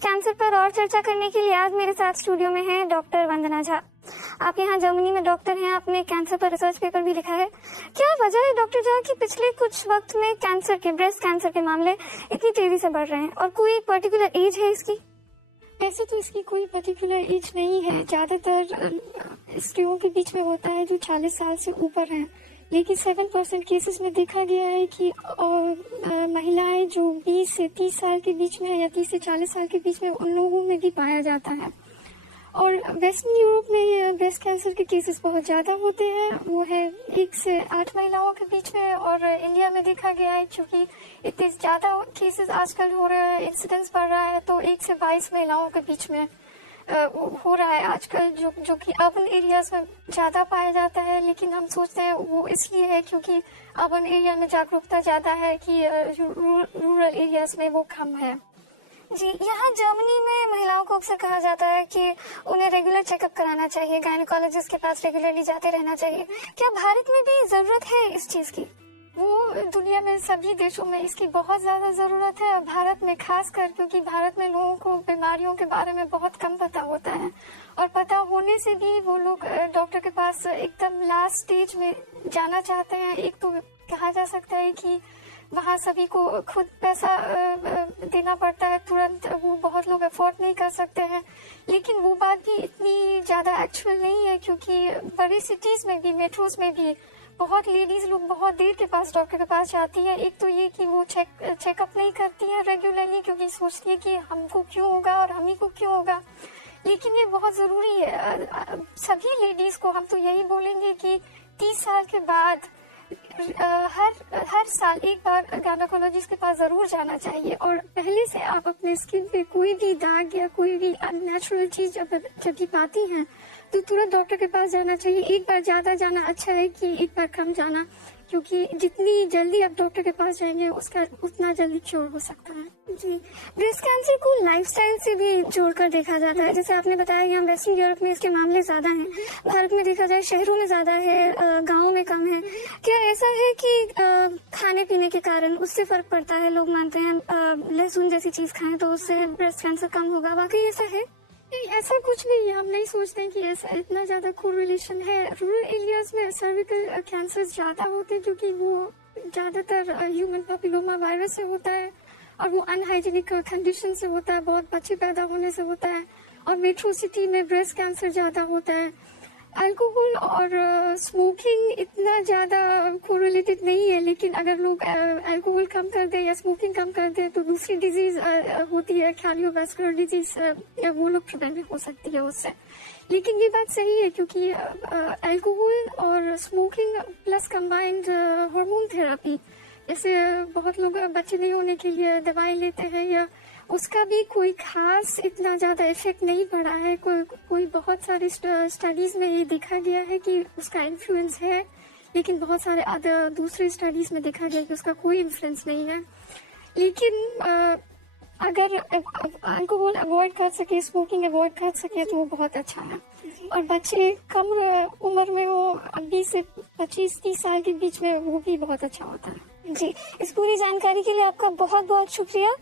Breast cancer पर और चर्चा करने के लिए आज मेरे साथ स्टूडियो में हैं डॉक्टर वंदना झा। आप यहाँ जर्मनी में डॉक्टर हैं, आपने कैंसर पर रिसर्च पेपर भी लिखा है। क्या वजह है डॉक्टर झा कि पिछले कुछ वक्त में ब्रेस्ट कैंसर के मामले इतनी तेजी से बढ़ रहे हैं, और कोई पर्टिकुलर एज है इसकी? वैसे तो इसकी कोई पर्टिकुलर एज नहीं है। ज़्यादातर स्त्रियों के बीच में होता है जो 40 साल से ऊपर हैं, लेकिन 7% केसेस में देखा गया है कि महिलाएं जो 20 से 30 साल के बीच में है या 30 से 40 साल के बीच में, उन लोगों में भी पाया जाता है। और वेस्टर्न यूरोप में ये ब्रेस्ट कैंसर के केसेस बहुत ज़्यादा होते हैं, वो है 1 से 8 महिलाओं के बीच में। और इंडिया में देखा गया है क्योंकि इतने ज़्यादा केसेस आजकल हो रहे हैं, इंसिडेंस बढ़ रहा है, तो 1 से 22 महिलाओं के बीच में हो रहा है आजकल, जो कि अर्बन एरियाज में ज़्यादा पाया जाता है। लेकिन हम सोचते हैं वो इसलिए है क्योंकि अर्बन एरिया में जागरूकता ज़्यादा है कि रूरल एरियाज में वो कम है। जी, यहाँ जर्मनी में महिलाओं को अक्सर कहा जाता है कि उन्हें रेगुलर चेकअप कराना चाहिए, गायनेकोलॉजिस्ट के पास रेगुलरली जाते रहना चाहिए। क्या भारत में भी जरूरत है इस चीज की? वो दुनिया में सभी देशों में इसकी बहुत ज़्यादा ज़रूरत है, और भारत में खासकर क्योंकि भारत में लोगों को बीमारियों के बारे में बहुत कम पता होता है, और पता होने से भी वो लोग डॉक्टर के पास एकदम लास्ट स्टेज में जाना चाहते हैं। एक तो कहा जा सकता है कि वहाँ सभी को खुद पैसा देना पड़ता है तुरंत, वो बहुत लोग अफोर्ड नहीं कर सकते हैं। लेकिन वो बात भी इतनी ज़्यादा एक्चुअल नहीं है, क्योंकि बड़ी सिटीज़ में भी, मेट्रोज में भी बहुत लेडीज़ लोग बहुत देर के पास डॉक्टर के पास जाती है। एक तो ये कि वो चेकअप नहीं करती है रेगुलरली, क्योंकि सोचती है कि हमको क्यों होगा और हम ही को क्यों होगा। लेकिन ये बहुत ज़रूरी है सभी लेडीज़ को। हम तो यही बोलेंगे कि 30 साल के बाद हर साल एक बार गायनेकोलॉजिस्ट के पास जरूर जाना चाहिए। और पहले से आप अपने स्किन पे कोई भी दाग या कोई भी अननेचुरल चीज जब भी पाती हैं तो तुरंत डॉक्टर के पास जाना चाहिए। एक बार ज्यादा जाना अच्छा है कि एक बार कम जाना, क्योंकि जितनी जल्दी आप डॉक्टर के पास जाएंगे उसका उतना जल्दी क्योर हो सकता है। जी, ब्रेस्ट कैंसर को लाइफस्टाइल से भी जोड़कर देखा जाता है। जैसे आपने बताया यहाँ वेस्टर्न यूरोप में इसके मामले ज्यादा हैं, भारत में देखा जाए शहरों में ज्यादा है, गाँव में कम है। क्या ऐसा है कि खाने पीने के कारण उससे फर्क पड़ता है? लोग मानते हैं लहसुन जैसी चीज खाएं तो उससे ब्रेस्ट कैंसर कम होगा, वाकई ऐसा है? नहीं, ऐसा कुछ नहीं है। हम नहीं सोचते हैं कि ऐसा इतना ज्यादा कोरिलेशन है। रूरल एरियाज में सर्विकल कैंसर ज्यादा होते हैं, क्योंकि वो ज्यादातर ह्यूमन पैपिलोमा वायरस से होता है, और वो अनहाइजीनिक कंडीशन से होता है, बहुत बच्चे पैदा होने से होता है। और मेट्रो सिटी में ब्रेस्ट कैंसर ज्यादा होता है। अल्कोहल और स्मोकिंग इतना ज़्यादा कोरिलेटेड नहीं है, लेकिन अगर लोग अल्कोहल कम कर दें या स्मोकिंग कम कर दें तो दूसरी डिजीज होती है, कार्डियोवैस्कुलर डिजीज, वो लोग प्रिवेंट हो सकती है उससे। लेकिन ये बात सही है, क्योंकि अल्कोहल और smoking plus combined hormone therapy, जैसे बहुत लोग बच्चे नहीं होने के लिए दवाई लेते हैं, या उसका भी कोई खास इतना ज़्यादा इफेक्ट नहीं पड़ा है। कोई बहुत सारी स्टडीज़ में ये देखा गया है कि उसका इन्फ्लुएंस है, लेकिन बहुत सारे दूसरे स्टडीज़ में देखा गया कि उसका कोई इन्फ्लुएंस नहीं है। लेकिन अगर अल्कोहल अवॉइड कर सके, स्मोकिंग अवॉइड कर सके तो वो बहुत अच्छा है। और बच्चे कम उम्र में हो, 20 से 25-30 साल के बीच में, वो भी बहुत अच्छा होता है। जी, इस पूरी जानकारी के लिए आपका बहुत बहुत शुक्रिया।